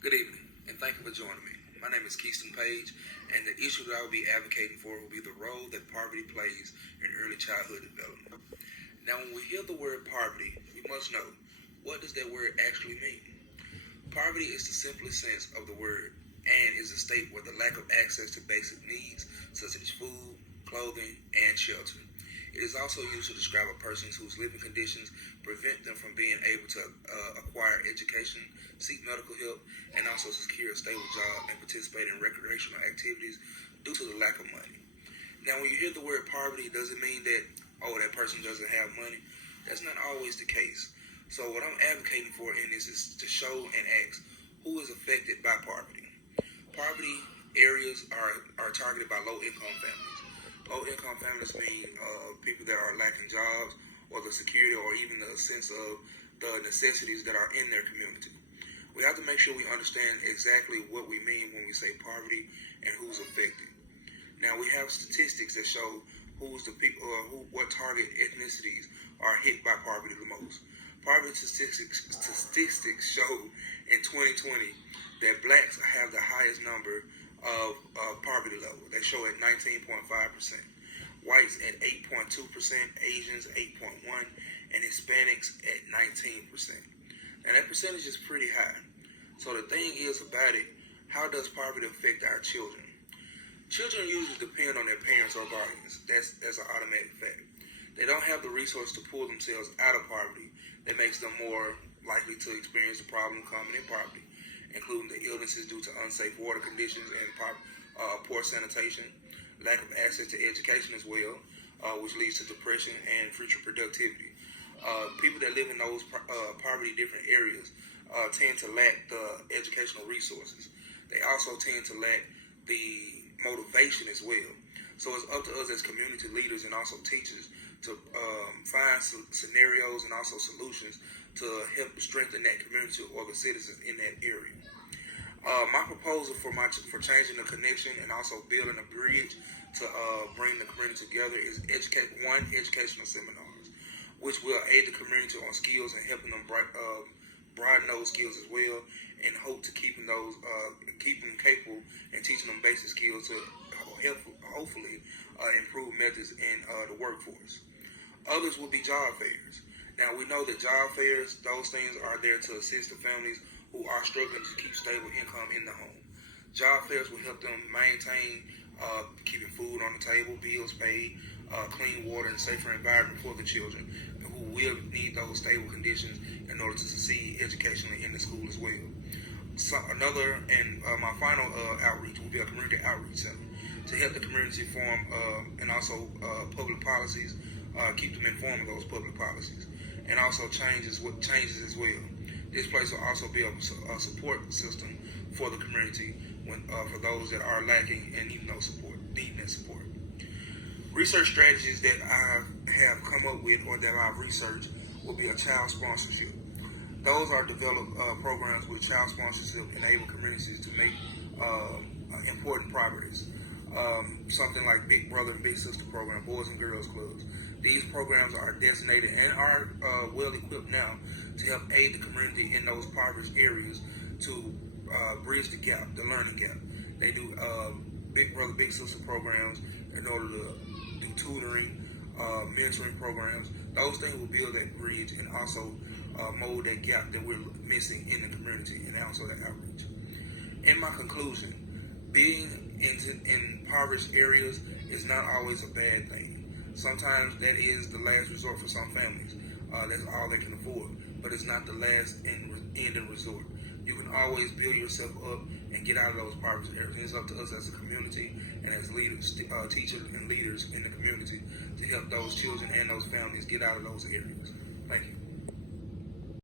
Good evening, and thank you for joining me. My name is Keyston Page, and the issue that I will be advocating for will be the role that poverty plays in early childhood development. Now, when we hear the word poverty, we must know, what does that word actually mean? Poverty is the simplest sense of the word and is a state where the lack of access to basic needs such as food, clothing, and shelter. It is also used to describe a person whose living conditions prevent them from being able to acquire education, seek medical help, and also secure a stable job and participate in recreational activities due to the lack of money. Now, when you hear the word poverty, does it mean that, that person doesn't have money? That's not always the case. So what I'm advocating for in this is to show and ask who is affected by poverty. Poverty areas are targeted by low-income families. Low-income families mean people that are lacking jobs or the security or even the sense of the necessities that are in their community. We have to make sure we understand exactly what we mean when we say poverty and who's affected. Now, we have statistics that show who's the people or what target ethnicities are hit by poverty the most. Poverty statistics show in 2020 that blacks have the highest number of poverty level. They show at 19.5%, whites at 8.2%, Asians 8.1%, and Hispanics at 19%. Now that percentage is pretty high. So the thing is about it, how does poverty affect our children? Children usually depend on their parents or guardians. That's an automatic fact. They don't have the resource to pull themselves out of poverty. That makes them more likely to experience the problem common in poverty, including the illnesses due to unsafe water conditions and poor sanitation, lack of access to education as well, which leads to depression and future productivity. People that live in those poverty different areas tend to lack the educational resources. They also tend to lack the motivation as well. So it's up to us as community leaders and also teachers to find scenarios and also solutions to help strengthen that community or the citizens in that area. My proposal for changing the connection and also building a bridge to bring the community together is educational seminars, which will aid the community on skills and helping them broaden those skills as well, and hope to keep them capable and teaching them basic skills to hopefully improve methods in the workforce. Others will be job fairs. Now, we know that job fairs, those things are there to assist the families who are struggling to keep stable income in the home. Job fairs will help them maintain keeping food on the table, bills paid, clean water, and safer environment for the children who will need those stable conditions in order to succeed educationally in the school as well. So my final outreach will be a community outreach center to help the community form and also public policies, keep them informed of those public policies, and also changes as well. This place will also be a support system for the community for those that are lacking and need that support. Research strategies that I have come up with or that I've researched will be a child sponsorship. Those are developed programs with child sponsorship enable communities to make important progress. Something like Big Brother and Big Sister program, Boys and Girls Clubs. These programs are designated and are well equipped now to help aid the community in those impoverished areas to bridge the gap, the learning gap. They do Big Brother, Big Sister programs in order to do tutoring, mentoring programs. Those things will build that bridge and also mold that gap that we're missing in the community and also that outreach. In my conclusion, being in impoverished areas is not always a bad thing. Sometimes that is the last resort for some families. That's all they can afford. But it's not the last end and resort. You can always build yourself up and get out of those impoverished areas. It's up to us as a community and as leaders, teachers and leaders in the community to help those children and those families get out of those areas.